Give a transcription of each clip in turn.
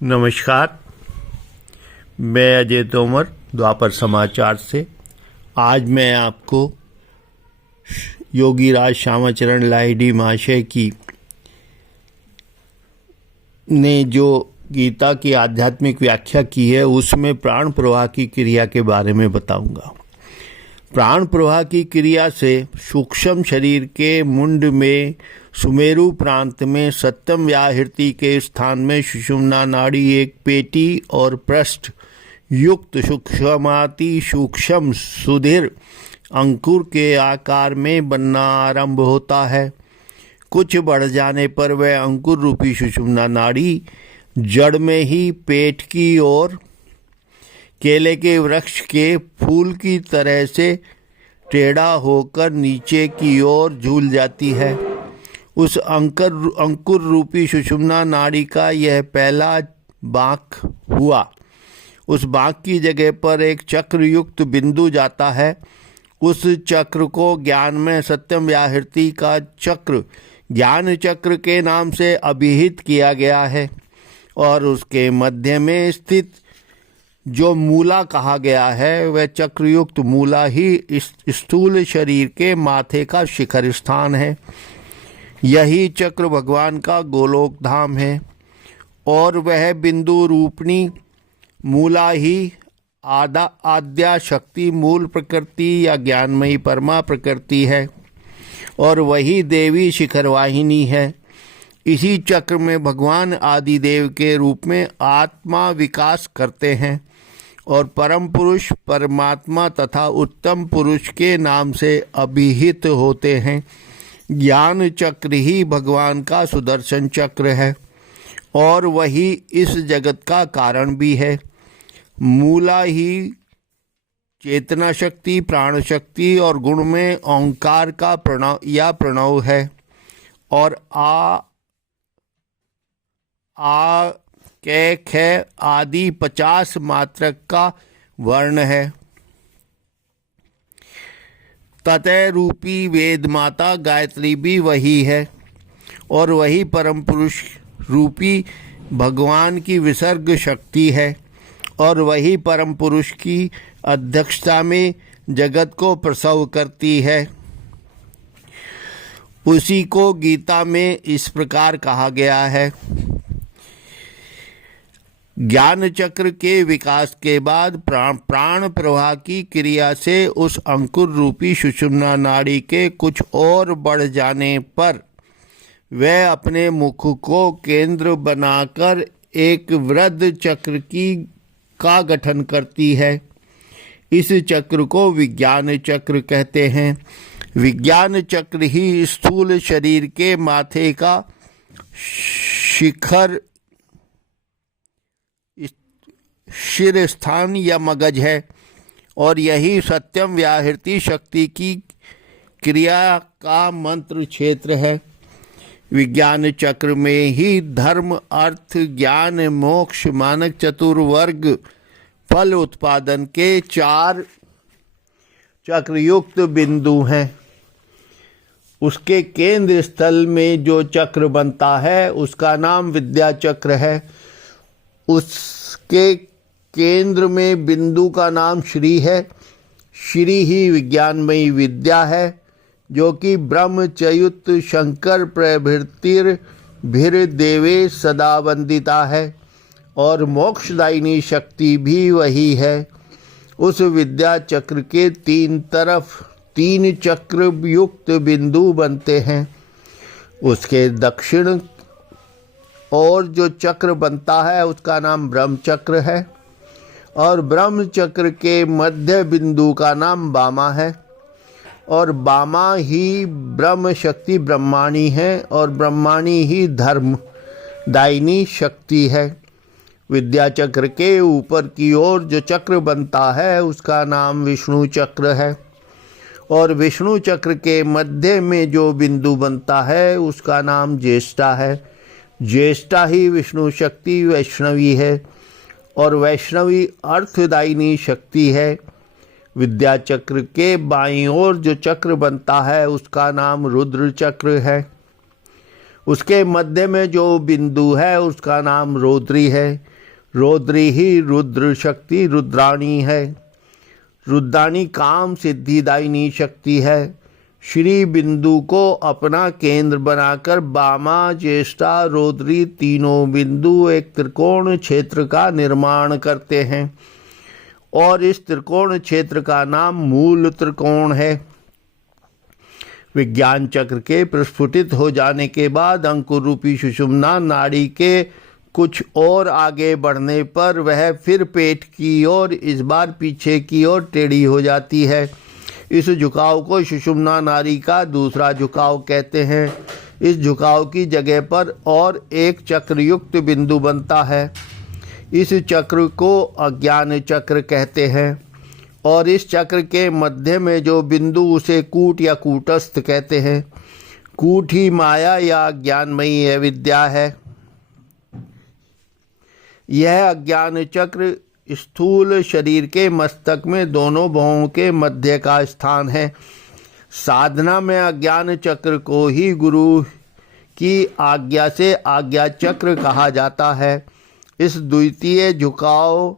नमस्कार, मैं अजय तोमर द्वापर समाचार से। आज मैं आपको योगीराज श्यामाचरण लाहिड़ी महाशय की ने जो गीता की आध्यात्मिक व्याख्या की है उसमें प्राण प्रवाह की क्रिया के बारे में बताऊंगा। प्राण प्रवाह की क्रिया से सूक्ष्म शरीर के मुंड में सुमेरु प्रांत में सप्तम व्याहृति के स्थान में सुषुम्ना नाड़ी एक पेटी और पृष्ठ युक्त सूक्ष्माति सूक्ष्म सुधीर अंकुर के आकार में बनना आरंभ होता है। कुछ बढ़ जाने पर वह अंकुर रूपी सुषुम्ना नाड़ी जड़ में ही पेट की ओर केले के वृक्ष के फूल की तरह से टेढ़ा होकर नीचे की ओर झूल जाती है। उस अंकुर रूपी सुषुम्ना नाड़ी का यह पहला बांक हुआ। उस बांक की जगह पर एक चक्र युक्त बिंदु जाता है। उस चक्र को ज्ञान में सत्यम व्याहृति का चक्र ज्ञान चक्र के नाम से अभिहित किया गया है और उसके मध्य में स्थित जो मूला कहा गया है वह चक्रयुक्त मूला ही इस स्थूल शरीर के माथे का शिखर स्थान है। यही चक्र भगवान का गोलोक धाम है और वह बिंदु रूपणी मूला ही आद्या शक्ति मूल प्रकृति या ज्ञानमयी परमा प्रकृति है और वही देवी शिखर वाहिनी है। इसी चक्र में भगवान आदि देव के रूप में आत्मा विकास करते हैं और परम पुरुष परमात्मा तथा उत्तम पुरुष के नाम से अभिहित होते हैं। ज्ञान चक्र ही भगवान का सुदर्शन चक्र है और वही इस जगत का कारण भी है। मूला ही चेतना शक्ति प्राण शक्ति और गुण में ओंकार का प्रणव है और आ कै खे आदि 50 मात्रक का वर्ण है। ततः रूपी वेद माता गायत्री भी वही है और वही परम पुरुष रूपी भगवान की विसर्ग शक्ति है और वही परम पुरुष की अध्यक्षता में जगत को प्रसव करती है। उसी को गीता में इस प्रकार कहा गया है। ज्ञान चक्र के विकास के बाद प्राण प्रवाह की क्रिया से उस अंकुर रूपी सुषुम्ना नाड़ी के कुछ और बढ़ जाने पर वह अपने मुख को केंद्र बनाकर एक वृद्ध चक्र का गठन करती है। इस चक्र को विज्ञान चक्र कहते हैं। विज्ञान चक्र ही स्थूल शरीर के माथे का शिखर शिर स्थान या मगज है और यही सत्यम व्याहृति शक्ति की क्रिया का मंत्र क्षेत्र है। विज्ञान चक्र में ही धर्म अर्थ ज्ञान मोक्ष मानक चतुर्वर्ग फल उत्पादन के 4 चक्रयुक्त बिंदु हैं। उसके केंद्र स्थल में जो चक्र बनता है उसका नाम विद्या चक्र है। उसके केंद्र में बिंदु का नाम श्री है। श्री ही विज्ञानमयी विद्या है जो कि ब्रह्मच्युत शंकर प्रभृतिर देवे सदा वंदिता है और मोक्षदायिनी शक्ति भी वही है। उस विद्या चक्र के 3 तरफ 3 चक्र युक्त बिंदु बनते हैं। उसके दक्षिण और जो चक्र बनता है उसका नाम ब्रह्म चक्र है और ब्रह्म चक्र के मध्य बिंदु का नाम बामा है और बामा ही ब्रह्म शक्ति ब्रह्माणी है और ब्रह्माणी ही धर्म दायिनी शक्ति है। विद्या चक्र के ऊपर की ओर जो चक्र बनता है उसका नाम विष्णु चक्र है और विष्णु चक्र के मध्य में जो बिंदु बनता है उसका नाम ज्येष्ठा है। ज्येष्ठा ही विष्णु शक्ति वैष्णवी है और वैष्णवी अर्थदायिनी शक्ति है। विद्या चक्र के बाईं ओर जो चक्र बनता है उसका नाम रुद्र चक्र है। उसके मध्य में जो बिंदु है उसका नाम रौद्री है। रौद्री ही रुद्र शक्ति रुद्राणी है। रुद्राणी काम सिद्धिदायिनी शक्ति है। श्री बिंदु को अपना केंद्र बनाकर बामा, ज्येष्ठा, रौद्री तीनों बिंदु एक त्रिकोण क्षेत्र का निर्माण करते हैं और इस त्रिकोण क्षेत्र का नाम मूल त्रिकोण है। विज्ञान चक्र के प्रस्फुटित हो जाने के बाद अंकुर रूपी सुषुम्ना नाड़ी के कुछ और आगे बढ़ने पर वह फिर पेट की ओर, इस बार पीछे की ओर टेढ़ी हो जाती है। इस झुकाव को सुषुम्ना नाड़ी का दूसरा झुकाव कहते हैं। इस झुकाव की जगह पर और एक चक्रयुक्त बिंदु बनता है। इस चक्र को अज्ञान चक्र कहते हैं और इस चक्र के मध्य में जो बिंदु उसे कूट या कूटस्थ कहते हैं। कूट ही माया या अज्ञानमयी विद्या है। यह अज्ञान चक्र स्थूल शरीर के मस्तक में दोनों भवों के मध्य का स्थान है। साधना में अज्ञान चक्र को ही गुरु की आज्ञा से आज्ञा चक्र कहा जाता है। इस द्वितीय झुकाव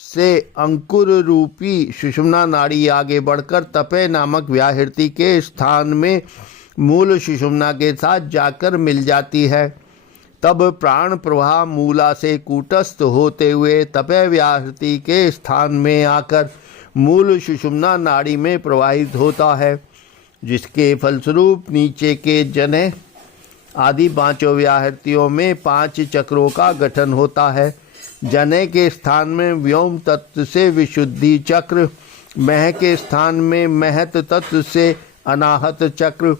से अंकुर रूपी सुषुम्ना नाड़ी आगे बढ़कर तपे नामक व्याहृति के स्थान में मूल सुषुम्ना के साथ जाकर मिल जाती है। तब प्राण प्रवाह मूला से कूटस्थ होते हुए तपे व्याहृति के स्थान में आकर मूल सुषुम्ना नाड़ी में प्रवाहित होता है, जिसके फलस्वरूप नीचे के जने आदि पांचों व्याहृतियों में 5 चक्रों का गठन होता है। जने के स्थान में व्योम तत्व से विशुद्धि चक्र, मह के स्थान में महत तत्व से अनाहत चक्र,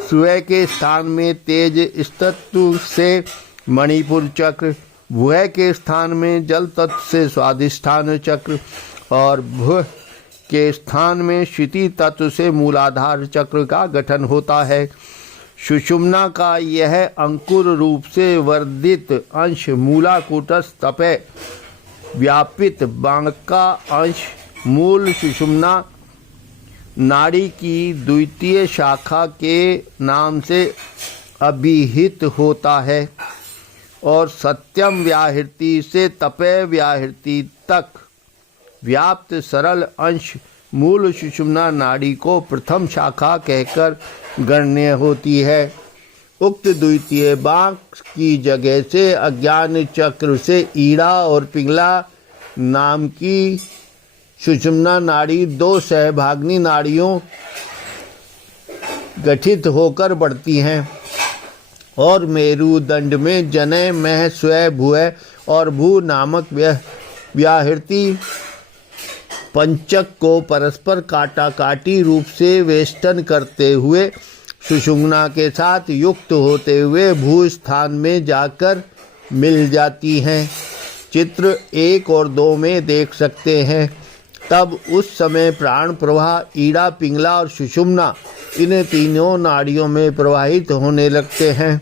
स्वय के स्थान में तेज तत्व से मणिपुर चक्र, भुह के स्थान में जल तत्व से स्वाधिष्ठान चक्र और भुह के स्थान में क्षिति तत्व से मूलाधार चक्र का गठन होता है। सुषुम्ना का यह अंकुर रूप से वर्धित अंश मूलाकूटस्थ तपे व्यापित बांका अंश मूल सुषुम्ना नाड़ी की द्वितीय शाखा के नाम से अभिहित होता है और सत्यम व्याहृति से तपे व्याहृति तक व्याप्त सरल अंश मूल सुषुम्ना नाड़ी को प्रथम शाखा कहकर गण्य होती है। उक्त द्वितीय बांक की जगह से अज्ञान चक्र से ईड़ा और पिंगला नाम की सुषुम्ना नाड़ी 2 सहभागिनी नाड़ियों गठित होकर बढ़ती हैं और मेरुदंड में जने, मह, स्वय, भुय और भू नामक व्याहृति पंचक को परस्पर काटा-काटी रूप से वेष्टन करते हुए सुषुम्ना के साथ युक्त होते हुए भू स्थान में जाकर मिल जाती हैं। चित्र 1 और 2 में देख सकते हैं। तब उस समय प्राण प्रवाह ईड़ा, पिंगला और सुषुम्ना इन तीनों नाड़ियों में प्रवाहित होने लगते हैं।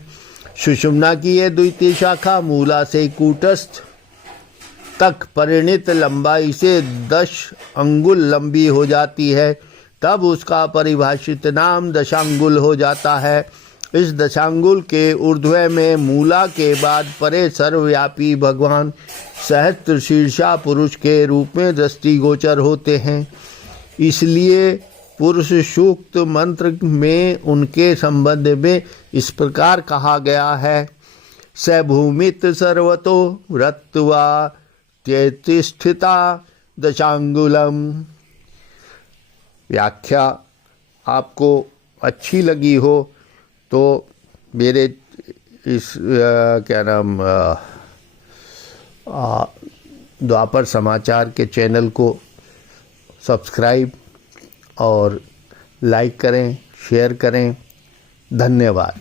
सुषुम्ना की यह द्वितीय शाखा मूला से कूटस्थ तक परिणित लंबाई से 10 अंगुल लंबी हो जाती है। तब उसका परिभाषित नाम दशांगुल हो जाता है। इस दशांगुल के ऊर्ध्व में मूला के बाद परे सर्वव्यापी भगवान सहस्त्र शीर्षा पुरुष के रूप में दृष्टिगोचर होते हैं। इसलिए पुरुष सूक्त मंत्र में उनके संबंध में इस प्रकार कहा गया है, स भूमित सर्वतो रत्वा त्यतिष्ठिता दशांगुलम। व्याख्या आपको अच्छी लगी हो तो मेरे इस द्वापर समाचार के चैनल को सब्सक्राइब और लाइक करें, शेयर करें। धन्यवाद।